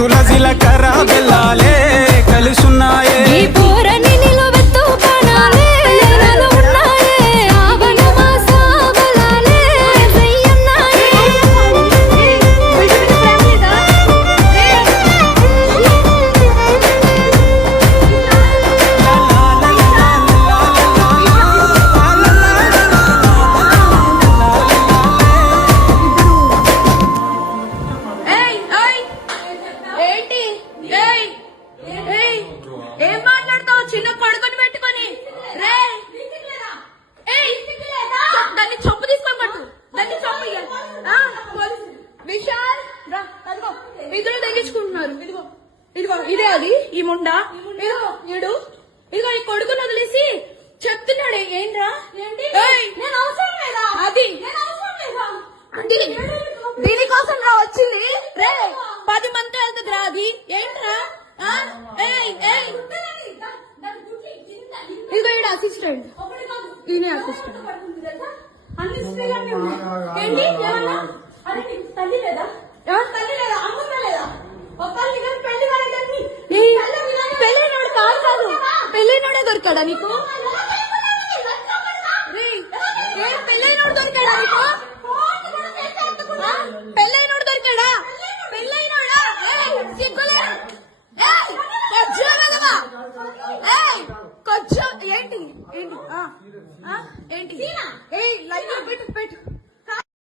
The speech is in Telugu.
తులసిల కర్ర బెల్లాలే కలిసున్నాయే ఏం మాట్లాడతావు చిన్న కొడుకుని పెట్టుకొని రే దాన్ని చొప్పు తీసుకొని పట్టు దాన్ని చొప్పు విశాల్ రా అదిగో ఇద్దరు తగ్గించుకుంటున్నారు ఇదిగో ఇదిగో ఇదే అది ఈ ముండా ఇదిగో ఇడు ఇదిగో ఈ కొడుకుని వదిలేసి చెప్తున్నాడే ఏంట్రా అది దీనికోసం రా వచ్చింది రే 10 మంది వెళ్తుంది రా అది ఏంట్రా ఇదిగో ఈడ అసిస్టెంట్ ఈయన అసిస్టెంట్ ఏంటి ఏమన్నా తల్లి లేదా తల్లి లేదా అమ్మ లేదా పెళ్ళైనోడు కాదు పెళ్ళైనోడే దొరికాడా నీకు పెళ్ళైనోడు దొరికాడా నీకు